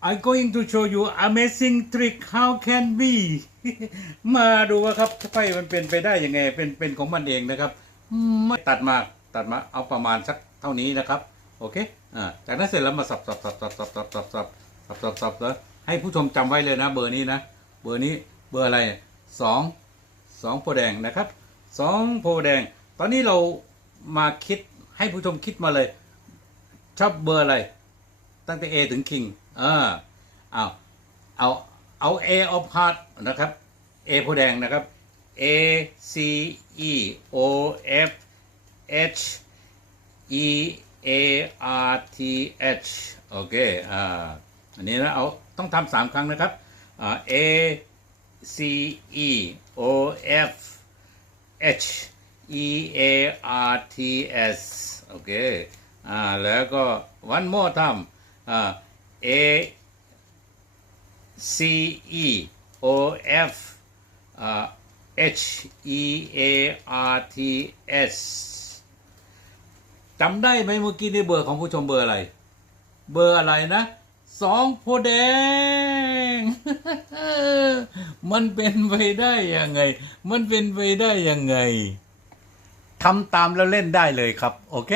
I'm going to show you amazing trick how can be มาดูว่าครับไฟมันเป็นไปได้ยังไง เป็นเป็นของมันเองนะครับ ไม่ตัดมาตัดมาเอาประมาณสักเท่านี้นะครับ โอเคอ่าจากนั้นเสร็จแล้วมาสับสับสับสับสับสับสับสับสับสับสับแล้วให้ผู้ชมจำไว้เลยนะ เบอร์นี้นะ เบอร์นี้เบอร์อะไรสองสองโพแดงนะครับสองโพแดง ตอนนี้เรามาคิดให้ผู้ชมคิดมาเลย ชอบเบอร์อะไร ตั้งแต่ A ถึง King เออเอาเอาเอา A of heart นะครับ A โพแดงนะครับ A C E O F H E A R T H โอเคอ่าอันนี้นะเอาต้องทำสามครั้งนะครับอ่า A C E O F H E A R T S โอเคอ่าแล้วก็ one more time A C E O F H E A R T S จำได้ไหมเมื่อกี้นี่เบอร์ของผู้ชมเบอร์อะไร เบอร์อะไรนะสองโพแดง มันเป็นไปได้ยังไง มันเป็นไปได้ยังไงทำตามแล้วเล่นได้เลยครับ โอเค